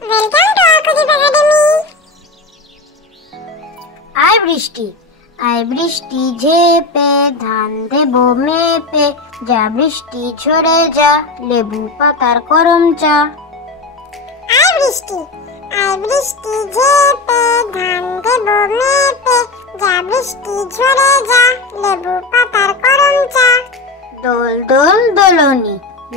Welcome to Arkadeep Academy. আয় বৃষ্টি, আয় বৃষ্টি ঝেপে, ধান দেব মেপে, যা বৃষ্টি ঝরে যা, লেবু পাতার করম চা। আয় বৃষ্টি ঝেপে, ধান দেব মেপে, যা বৃষ্টি ঝরে যা, লেবু পাতার করম চা। দোল দোল দোলনি,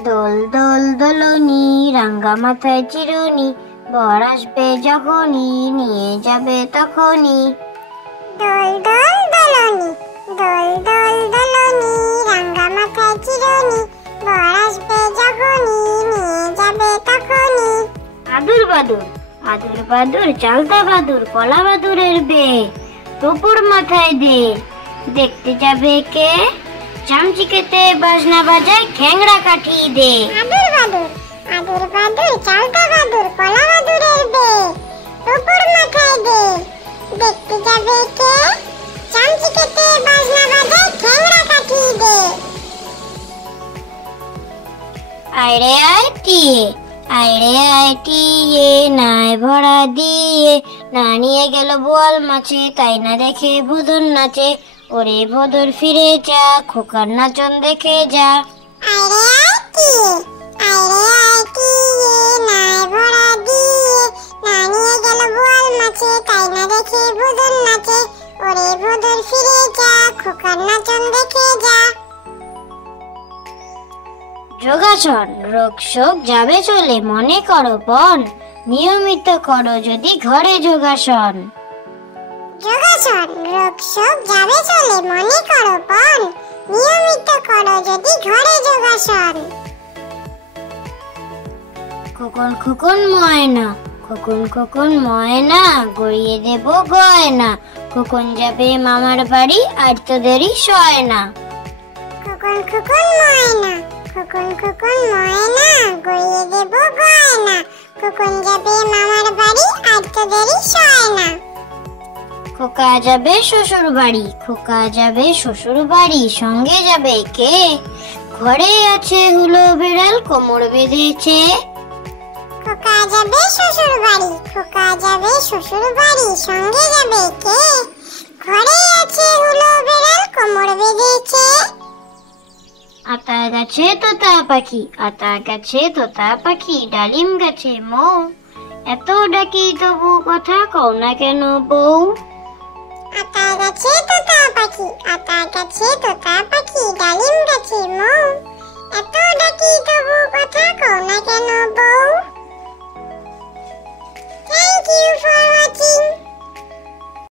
দোল দোল দোলনি, রাঙ্গা মাথায় চিরুনি, বর আসবে যখনই, নিয়ে যাবে তখনই। দোল দোল দোলনি, দোল দোল দোলনি, রাঙ্গা মাথায় চিরুনি, বর আসবে যখনই, নিয়ে যাবে তখনই। আদুর বাদুর, আদুর বাদুর, চালতা বাদুর, কলা বাদুরের বে, টুপুর মাথায় দে, দেখতে যাবে কে, চামচিকেতে বাজনা বাজায়, খ্যাংড়া কাঠি দে। আদুর বাদুর, আদুর বাদুর, চালতা বাদুর, কলা বাদুরের বে, টুপুর মাথায় দে, দেখতে যাবে কে, চামচিকেতে বাজনা বাজায়, খ্যাংড়া কাঠি দে। আয়রে আয় টিয়ে, আয়রে আয় টিয়ে, নাই ভরা দিয়ে, না নিয়ে গেল বোয়াল মাছে, তাই না দেখে ভোদর নাচে, ওরে ভোদর ফিরে যা, খোকার নাচন দেখে যা। আয়রে আয় টিয়ে, আয়রে আয় টিয়ে, নাই ভরা দিয়ে, না নিয়ে গেল বোয়াল মাছে, তাই না দেখে ভোদর নাচে, ওরে ভোদর ফিরে যা, খোকার নাচন দেখে যা। যোগাসন, রোগ শোক যাবে চলে, মনে করো পণ, নিয়মিত করো যদি ঘরে যোগাসন। যোগাসন, রোগ শোক যাবে চলে, মনে করো পণ, নিয়মিত করো যদি ঘরে যোগাসন। খোকন খোকন ময়না, খোকন খোকন ময়না, গড়িয়ে দেব গয়না, খোকন যাবে মামার বাড়ি, আর তো দেরি সয় না। খোকন খোকন ময়না, খোকন খোকন ময়না, গড়িয়ে দেব গয়না, খোকন যাবে মামার বাড়ি, আর তো দেরি সয় না। খোকা যাবে শ্বশুর বাড়ি, খোকা যাবে শ্বশুর বাড়ি, সঙ্গে যাবে কে, ঘরে আছে হুলো বিড়াল, কোমর বেঁধেছে। খোকা যাবে শ্বশুর বাড়ি, খোকা যাবে শ্বশুর বাড়ি, সঙ্গে যাবে কে, ঘরে আছে হুলো বিড়াল, কোমর বেঁধেছে। আতা গাছে তোতা পাখি, আতা গাছে তোতা পাখি, ডালিম গাছে মৌ, এত ডাকি তবু কথা কও না কেন বউ। আতা গাছে তোতা পাখি, আতা গাছে তোতা পাখি, ডালিম গাছে মৌ, এত ডাকি তবু কথা কও না কেন বউ।